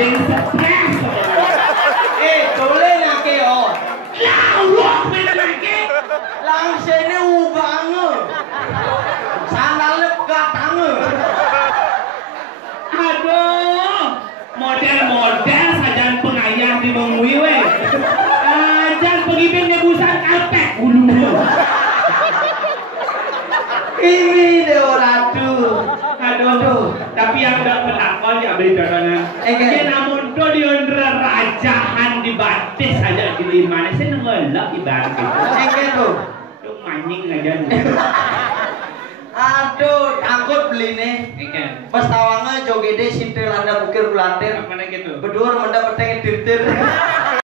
ben stres. Boleh nake oh. Lawak mana lagi? Langsene ubange. Sandalnya pegatange. Aduh, model-model sajaan pengayah di mengui we. Ajan pengibing nebusan kalpek ulu. Ini deh oradu. Aduh, tapi yang udah penakon ya beri contohnya. Ini namun do diondra rajahan dibatis aja di limane saya ngelak ibarat gitu. Tuh. Tuh maning aja. Aduh, takut beli nih. Pas tawangnya jogede sintil anda bukir bulantir. Mana gitu? Berdua mendapatnya dirtir.